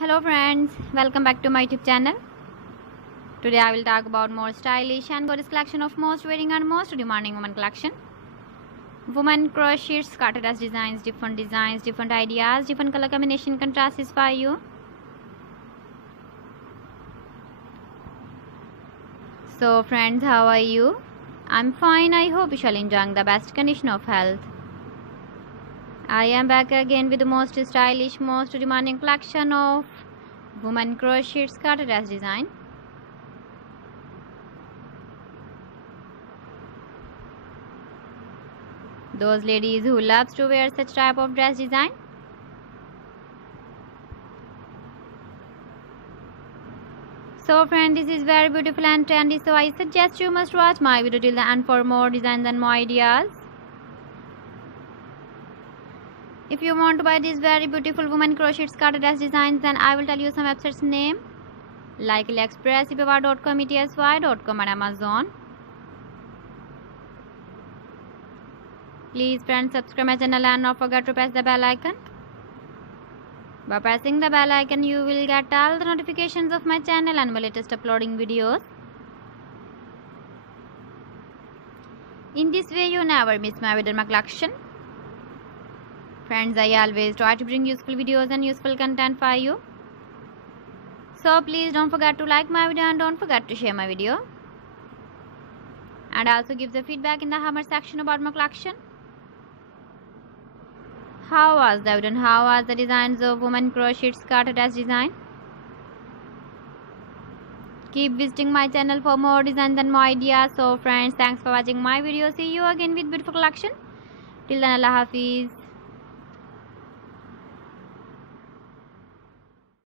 Hello friends, welcome back to my YouTube channel. Today I will talk about more stylish and gorgeous collection of most wearing and most demanding women collection. Women crochet scattered as designs, different ideas, different color combination can satisfy you. So friends, how are you? I'm fine. I hope you shall enjoy the best condition of health. I am back again with the most stylish, most demanding collection of women crochet scattered as design. Those ladies who loves to wear such type of dress design. So friend, this is very beautiful and trendy, so I suggest you must watch my video till the end for more designs and more ideas. If you want to buy these very beautiful women crochet scattered dress designs, then I will tell you some websites name like AliExpress, eBay.com, ETSY.com and Amazon. Please friends, subscribe my channel and not forget to press the bell icon. By pressing the bell icon, you will get all the notifications of my channel and my latest uploading videos. In this way, you never miss my video collection. Friends, I always try to bring useful videos and useful content for you. So please don't forget to like my video and don't forget to share my video. And also give the feedback in the comment section about my collection. How was the video and how was the designs of women crochet scattered as design? Keep visiting my channel for more designs and more ideas. So friends, thanks for watching my video. See you again with beautiful collection. Till then, Allah Hafiz.